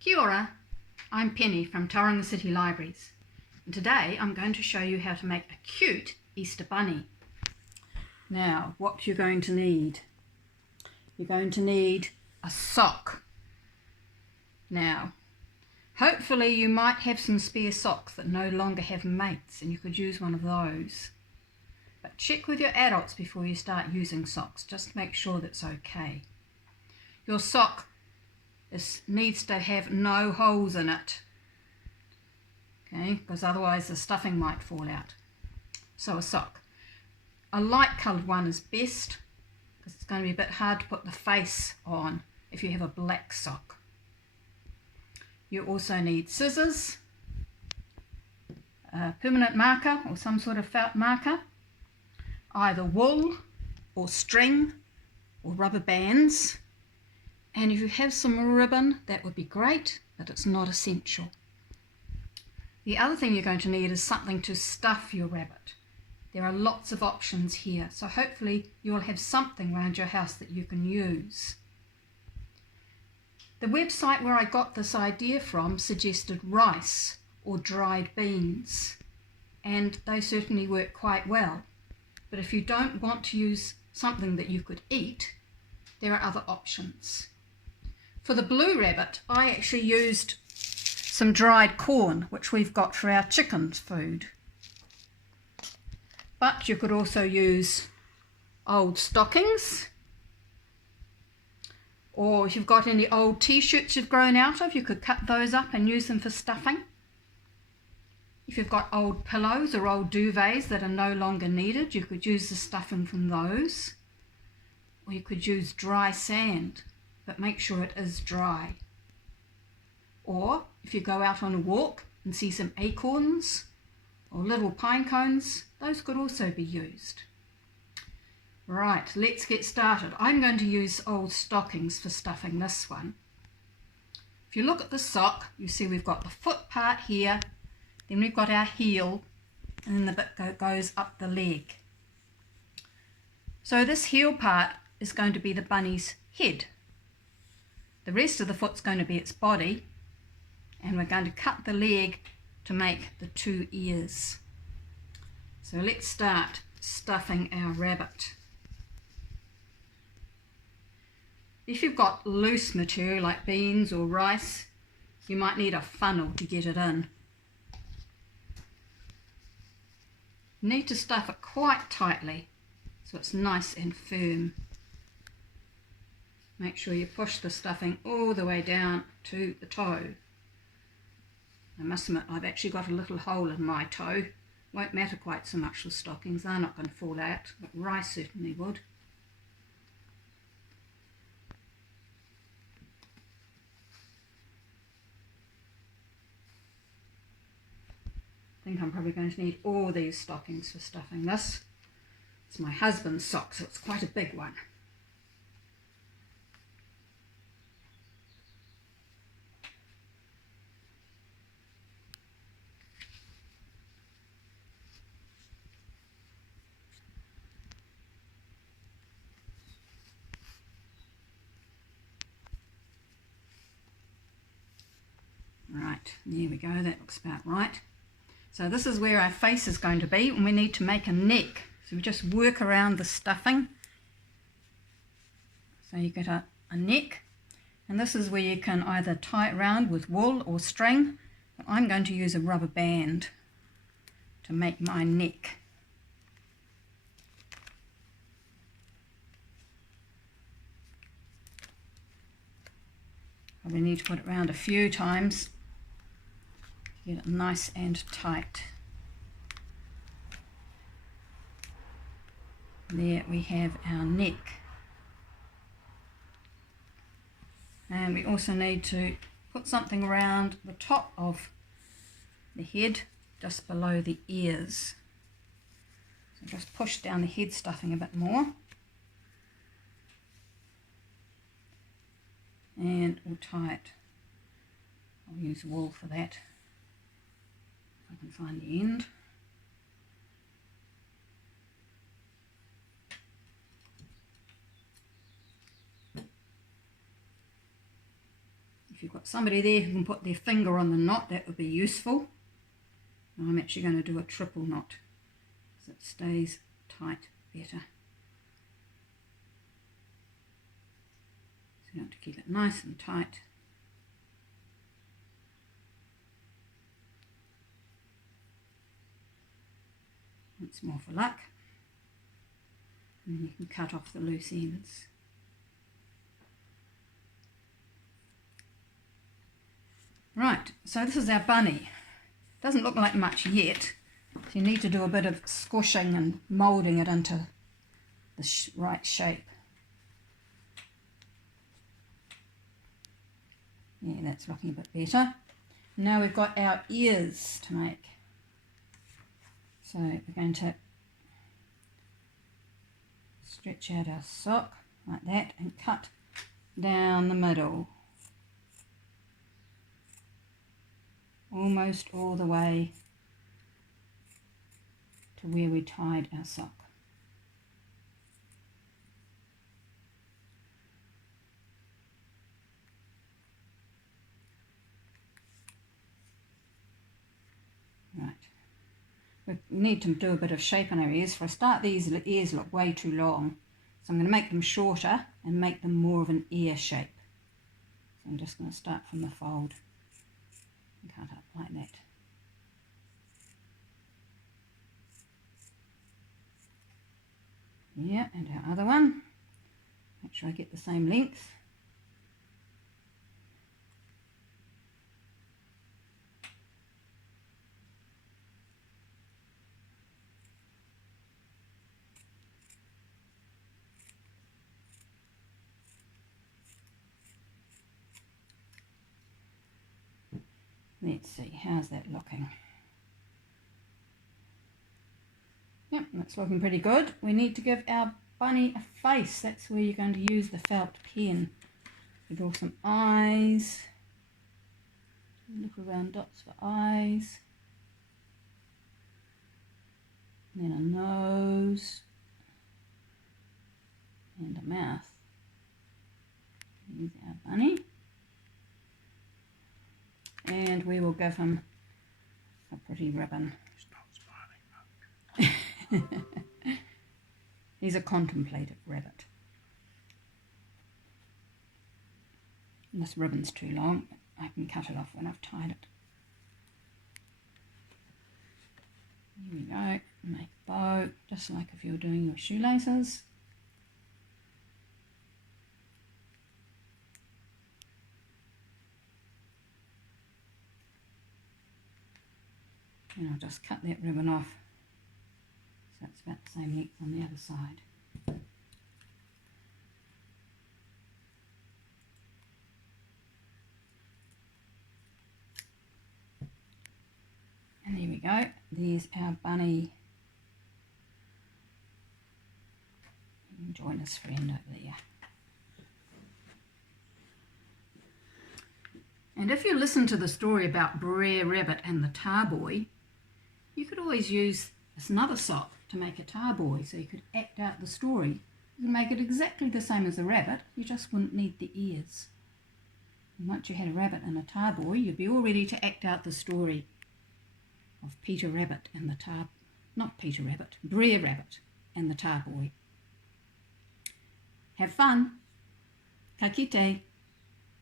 Kia ora, I'm Penny from Tauranga City Libraries, and today I'm going to show you how to make a cute Easter bunny. Now, what you're going to need. You're going to need a sock. Now, hopefully you might have some spare socks that no longer have mates and you could use one of those. But check with your adults before you start using socks, just make sure that's okay. Your sock needs to have no holes in it, okay, because otherwise the stuffing might fall out. So a sock. A light coloured one is best because it's going to be a bit hard to put the face on if you have a black sock. You also need scissors, a permanent marker or some sort of felt marker, either wool or string or rubber bands. And if you have some ribbon, that would be great, but it's not essential. The other thing you're going to need is something to stuff your rabbit. There are lots of options here, so hopefully you'll have something around your house that you can use. The website where I got this idea from suggested rice or dried beans, and they certainly work quite well. But if you don't want to use something that you could eat, there are other options. For the blue rabbit, I actually used some dried corn, which we've got for our chicken's food. But you could also use old stockings, or if you've got any old t-shirts you've grown out of, you could cut those up and use them for stuffing. If you've got old pillows or old duvets that are no longer needed, you could use the stuffing from those. Or you could use dry sand, but make sure it is dry. Or if you go out on a walk and see some acorns or little pine cones, those could also be used. Right, let's get started. I'm going to use old stockings for stuffing this one. If you look at the sock, you see we've got the foot part here, then we've got our heel, and then the bit goes up the leg. So this heel part is going to be the bunny's head. The rest of the foot's going to be its body, and we're going to cut the leg to make the two ears. So let's start stuffing our rabbit. If you've got loose material like beans or rice, you might need a funnel to get it in. You need to stuff it quite tightly so it's nice and firm. Make sure you push the stuffing all the way down to the toe. I must admit, I've actually got a little hole in my toe. Won't matter quite so much with stockings, they're not going to fall out, but rice certainly would. I think I'm probably going to need all these stockings for stuffing this. It's my husband's sock, so it's quite a big one. Right, there we go, that looks about right. So this is where our face is going to be, and we need to make a neck. So we just work around the stuffing. So you get a neck, and this is where you can either tie it around with wool or string, but I'm going to use a rubber band to make my neck. Probably need to put it around a few times to get it nice and tight. There we have our neck. And we also need to put something around the top of the head, just below the ears. So just push down the head stuffing a bit more. And we'll tie it. I'll use wool for that, if I can find the end. If you've got somebody there who can put their finger on the knot, that would be useful. I'm actually going to do a triple knot so it stays tight better. So you have to keep it nice and tight. Once more for luck. And then you can cut off the loose ends. Right, so this is our bunny. Doesn't look like much yet, so you need to do a bit of squishing and moulding it into the right shape. Yeah, that's looking a bit better. Now we've got our ears to make. So we're going to stretch out our sock like that and cut down the middle. Almost all the way to where we tied our sock. Right. We need to do a bit of shape on our ears. For a start, these ears look way too long, so I'm going to make them shorter and make them more of an ear shape. So I'm just going to start from the fold and cut up like that. Yeah, and our other one. Make sure I get the same length. Let's see, how's that looking? Yep, that's looking pretty good. We need to give our bunny a face. That's where you're going to use the felt pen. We draw some eyes, little round dots for eyes, and then a nose and a mouth. Here's our bunny. And we will give him a pretty ribbon. He's not smiling. He's a contemplative rabbit. And this ribbon's too long. I can cut it off when I've tied it. Here we go. Make a bow, just like if you're doing your shoelaces. And I'll just cut that ribbon off so it's about the same length on the other side. And there we go, there's our bunny. Join his friend over there. And if you listen to the story about Brer Rabbit and the tar boy, you could always use another sock to make a tar boy, so you could act out the story. You could make it exactly the same as a rabbit, you just wouldn't need the ears. And once you had a rabbit and a tar boy, you'd be all ready to act out the story of Peter Rabbit and the tar... not Peter Rabbit, Brer Rabbit and the tar boy. Have fun. Ka kite.